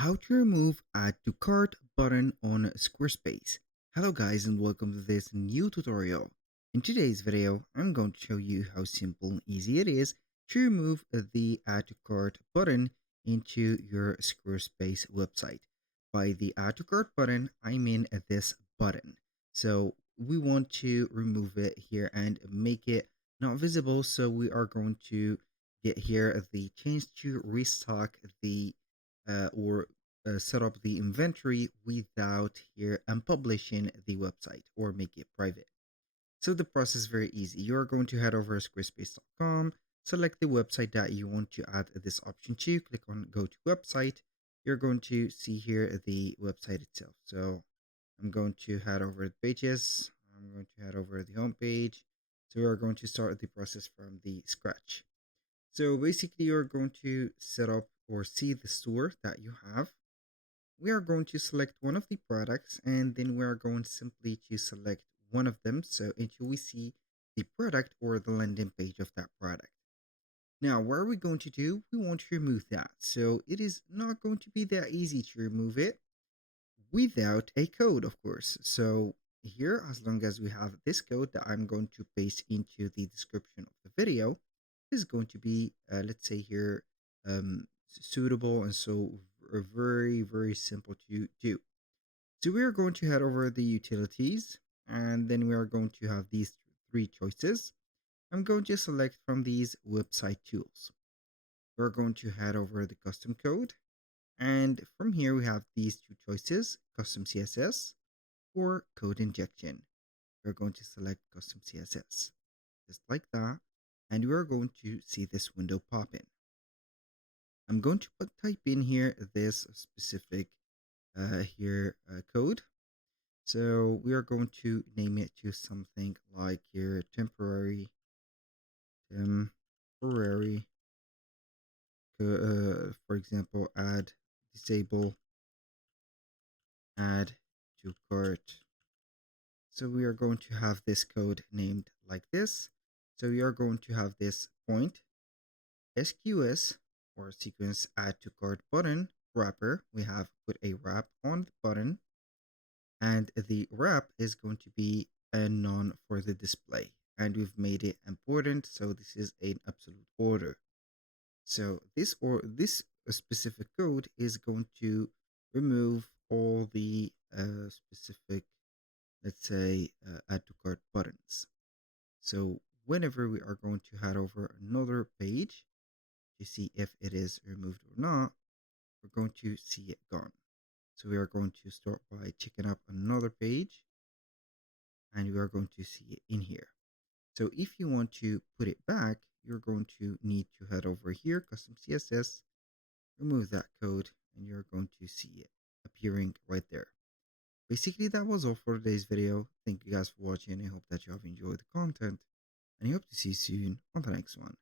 How to remove add to cart button on Squarespace. Hello guys and welcome to this new tutorial. In today's video, I'm going to show you how simple and easy it is to remove the add to cart button into your Squarespace website. By the add to cart button, I mean this button. So we want to remove it here and make it not visible. So we are going to get here the change to restock the or set up the inventory without here and publishing the website or make it private. So the process is very easy. You're going to head over to squarespace.com, select the website that you want to add this option to, click on go to website. You're going to see here the website itself. So I'm going to head over the pages. I'm going to head over the home page. So we're going to start the process from the scratch. So basically, you're going to set up or see the store that you have. We are going to select one of the products and then we are going simply to select one of them. So until we see the product or the landing page of that product. Now, what are we going to do? We want to remove that. So it is not going to be that easy to remove it without a code, of course. So here, as long as we have this code that I'm going to paste into the description of the video, is going to be, let's say here, suitable and so very, very simple to do. So we are going to head over the utilities and then we are going to have these three choices. I'm going to select from these website tools. We're going to head over the custom code. And from here, we have these two choices, custom CSS or code injection. We're going to select custom CSS, just like that. And we are going to see this window pop in. I'm going to type in here this specific code. So we are going to name it to something like your temporary, for example, disable, add to cart. So we are going to have this code named like this. So we are going to have this point SQS or sequence add to cart button wrapper. We have put a wrap on the button and the wrap is going to be a none for the display and we've made it important. So this is an absolute order. So this specific code is going to remove all the specific, let's say, add to cart buttons. So whenever we are going to head over another page to see if it is removed or not, we're going to see it gone. So we are going to start by checking up another page and we are going to see it in here. So if you want to put it back, you're going to need to head over here, custom CSS, remove that code, and you're going to see it appearing right there. Basically, that was all for today's video. Thank you guys for watching. I hope that you have enjoyed the content and I hope to see you soon on the next one.